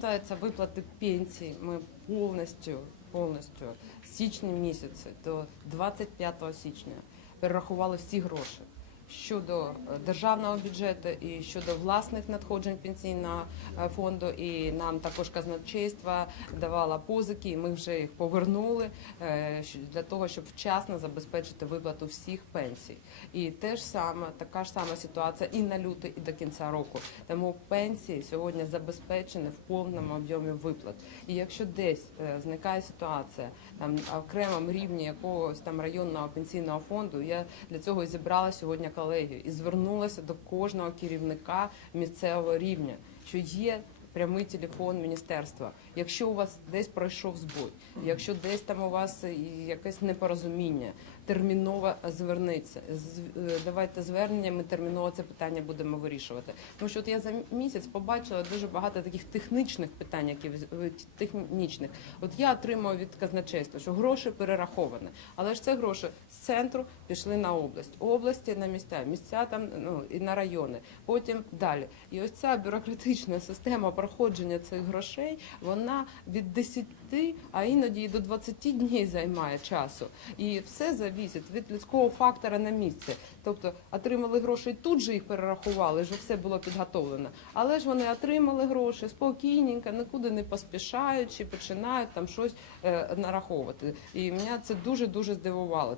касається виплати пенсий, ми повністю, полностью з січня місяця до 25 січня перерахували всі гроші щодо е, державного бюджету і щодо власних надходжень пенсійного е, фонду. І нам також казначейство давало позики, і ми вже їх повернули е, для того, щоб вчасно забезпечити виплату всіх пенсій. І те ж саме, така ж сама ситуація і на лютий, і до кінця року. Тому пенсії сьогодні забезпечені в повному об'ємі виплат. І якщо десь зникає ситуація там окремому рівні якогось там районного пенсійного фонду, я для цього і зібрала сьогодні колегію і звернулася до кожного керівника місцевого рівня, що є. Прямий телефон міністерства. Якщо у вас десь пройшов збой, якщо десь там у вас якесь непорозуміння, терміново зверніться. З- е, Давайте звернення, ми терміново це питання будемо вирішувати. Тому що от я за місяць побачила дуже багато таких технічних питань, які технічних. От я отримую від казначейства, що гроші перераховані, але ж це гроші з центру пішли на область, області на місця, місця там ну і на райони, потім далі. І ось ця бюрократична система проходження цих грошей, вона від 10, а іноді і до 20 днів займає часу. І все завісить від людського фактора на місці. Тобто отримали гроші, тут же їх перерахували, вже все було підготовлено. Але ж вони отримали гроші спокійненько, нікуди не поспішаючи, починають там щось е, нараховувати. І мене це дуже дуже здивувало.